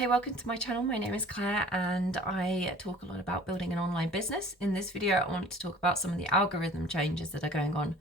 Hey, welcome to my channel. My name is Claire and I talk a lot about building an online business. In this video, I want to talk about some of the algorithm changes that are going on.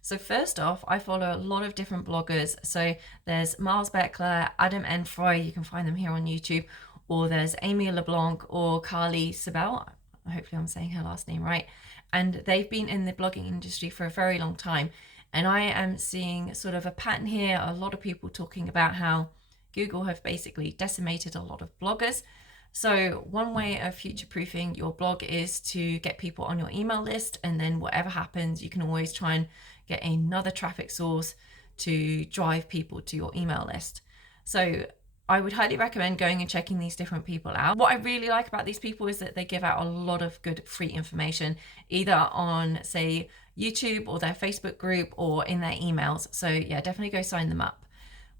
So first off, I follow a lot of different bloggers. So there's Miles Beckler, Adam Enfroy, you can find them here on YouTube, or there's Amy LeBlanc or Carly Sibel. Hopefully I'm saying her last name right. And they've been in the blogging industry for a very long time. And I am seeing sort of a pattern here, a lot of people talking about how Google have basically decimated a lot of bloggers. So one way of future-proofing your blog is to get people on your email list, and then whatever happens, you can always try and get another traffic source to drive people to your email list. So I would highly recommend going and checking these different people out. What I really like about these people is that they give out a lot of good free information, either on, say, YouTube or their Facebook group or in their emails. So yeah, definitely go sign them up.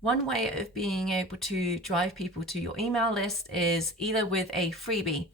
One way of being able to drive people to your email list is either with a freebie.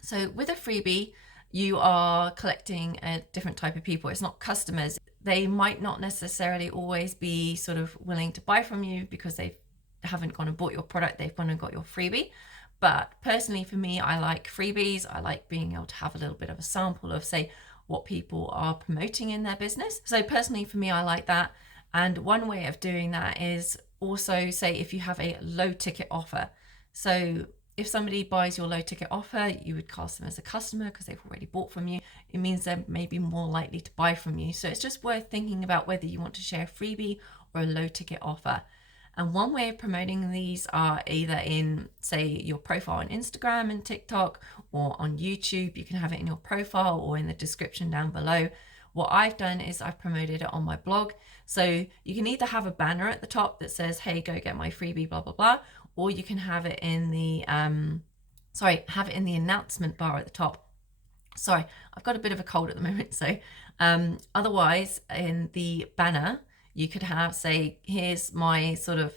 So with a freebie, you are collecting a different type of people. It's not customers. They might not necessarily always be sort of willing to buy from you because they haven't gone and bought your product. They've gone and got your freebie. But personally, for me, I like freebies. I like being able to have a little bit of a sample of, say, what people are promoting in their business. So personally, for me, I like that. And one way of doing that is also, say, if you have a low ticket offer. So if somebody buys your low ticket offer, you would class them as a customer because they've already bought from you. It means they're maybe more likely to buy from you. So it's just worth thinking about whether you want to share a freebie or a low ticket offer. And one way of promoting these are either in, say, your profile on Instagram and TikTok, or on YouTube. You can have it in your profile or in the description down below. What I've done is I've promoted it on my blog. So you can either have a banner at the top that says, hey, go get my freebie, blah, blah, blah, or you can have it in the, have it in the announcement bar at the top. Sorry, I've got a bit of a cold at the moment. So otherwise, in the banner, you could have, say, here's my sort of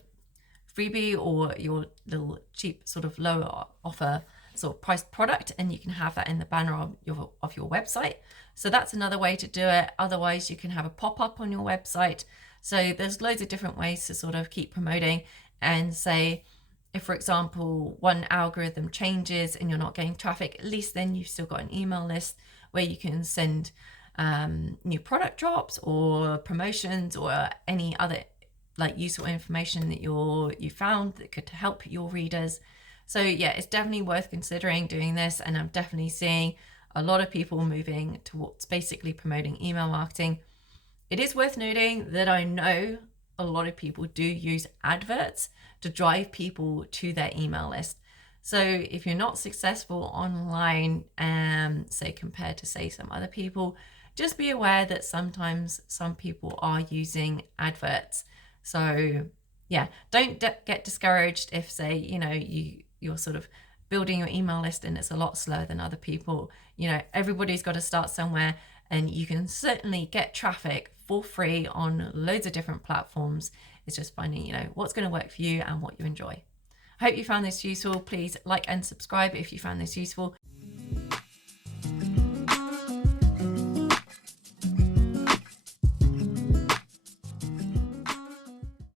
freebie or your little cheap sort of lower offer sort of priced product, and you can have that in the banner of your website. So that's another way to do it. Otherwise, you can have a pop-up on your website. So there's loads of different ways to sort of keep promoting. And say, if, for example, one algorithm changes and you're not getting traffic, at least then you've still got an email list where you can send new product drops or promotions or any other like useful information that you found that could help your readers. So yeah, it's definitely worth considering doing this, and I'm definitely seeing a lot of people moving towards basically promoting email marketing. It is worth noting that I know a lot of people do use adverts to drive people to their email list. So if you're not successful online, say compared to, say, some other people, just be aware that sometimes some people are using adverts. So yeah, don't get discouraged if, say, you're sort of building your email list and it's a lot slower than other people. Everybody's got to start somewhere, and you can certainly get traffic for free on loads of different platforms. It's just finding, what's going to work for you and what you enjoy. I hope you found this useful. Please like and subscribe if you found this useful.